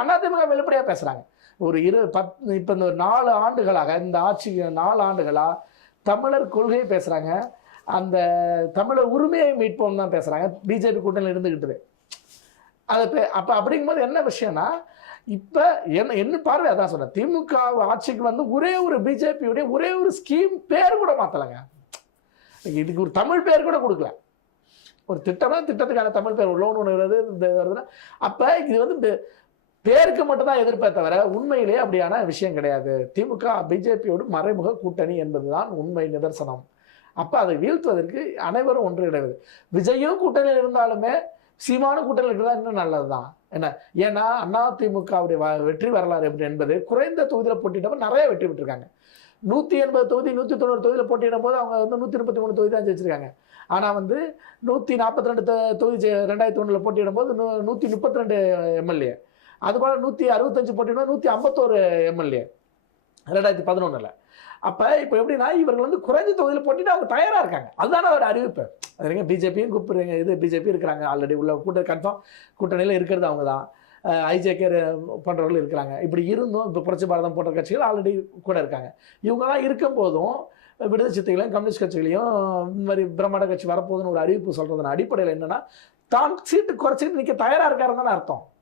அதிமுக வெளிப்படையா பேசுறாங்க. ஒரு இப்ப இந்த 4 ஆண்டுகளாக இந்த ஆட்சிக்கு 4 ஆண்டுகளா தமிழர் கொள்கையை பேசுறாங்க. அந்த தமிழர் உரிமையை மீட்போம் தான் பேசுறாங்க. பிஜேபி கூட்டணியில் இருந்துகிட்டு அப்ப அப்படிங்கும்போது என்ன விஷயம்னா, இப்ப என்ன பார்வை அதான் சொல்றேன். திமுக ஆட்சிக்கு வந்து ஒரே ஒரு பிஜேபியுடைய ஒரே ஒரு ஸ்கீம் பேர் கூட மாத்தலங்க. இதுக்கு ஒரு தமிழ் பேர் கூட கொடுக்கல. ஒரு திட்டம்னா திட்டத்துக்கான தமிழ் பேர் லோன் ஒன்று வருதுன்னா அப்ப இது வந்து பேருக்கு மட்டும் தான் எதிர்ப்பே தவிர உண்மையிலேயே அப்படியான விஷயம் கிடையாது. திமுக பிஜேபியோடு மறைமுக கூட்டணி என்பதுதான் உண்மை நிதர்சனம். அப்ப அதை வீழ்த்துவதற்கு அனைவரும் ஒன்றிணைவது. விஜயும் கூட்டணியில் இருந்தாலுமே சீமான கூட்டணியில் இருக்கிறதா இன்னும் நல்லதுதான். என்ன ஏன்னா அதிமுகவுடைய வெற்றி வரலாறு எப்படி என்பது குறைந்த தொகுதியில் போட்டியிட்டப்ப நிறைய வெற்றி பெற்றிருக்காங்க. 180 தொகுதி 190 தொகுதியில் போட்டியிடும் போது அவங்க வந்து 133 தொகுதி தான் ஜெயிச்சிருக்காங்க. ஆனா வந்து 142 தொகுதி 2001 போட்டியிடும் போது 132 எம்எல்ஏ, அதுபோல 165 போட்டியிடும் 151 எம்எல்ஏ 2011. அப்ப இப்ப எப்படின்னா இவர்கள் வந்து குறைஞ்ச தொகுதியில் போட்டிட்டு அவங்க தயாரா இருக்காங்க. அதுதானே ஒரு அறிவிப்பு. அதுங்க பிஜேபியும் கூப்பிடுறீங்க, இது பிஜேபி இருக்கிறாங்க ஆல்ரெடி உள்ள கன்ஃபார்ம் கூட்டணியில் இருக்கிறது அவங்க தான். ஐஜேகே போன்றவர்கள் இருக்கிறாங்க. இப்படி இருந்தும் இப்போ புரட்சி பாரதம் போன்ற கட்சிகள் ஆல்ரெடி கூட இருக்காங்க. இவங்கெல்லாம் இருக்கும் போதும் விடுதலை சிறுத்தைகளையும் கம்யூனிஸ்ட் கட்சிகளையும் இந்த மாதிரி பிரம்மாண்ட கட்சி வரப்போகுதுன்னு ஒரு அறிவிப்பு சொல்றதுன அடிப்படையில் என்னன்னா தான் சீட்டு குறைச்சிட்டு நிற்க தயாரா இருக்காருன்னு தானே அர்த்தம்.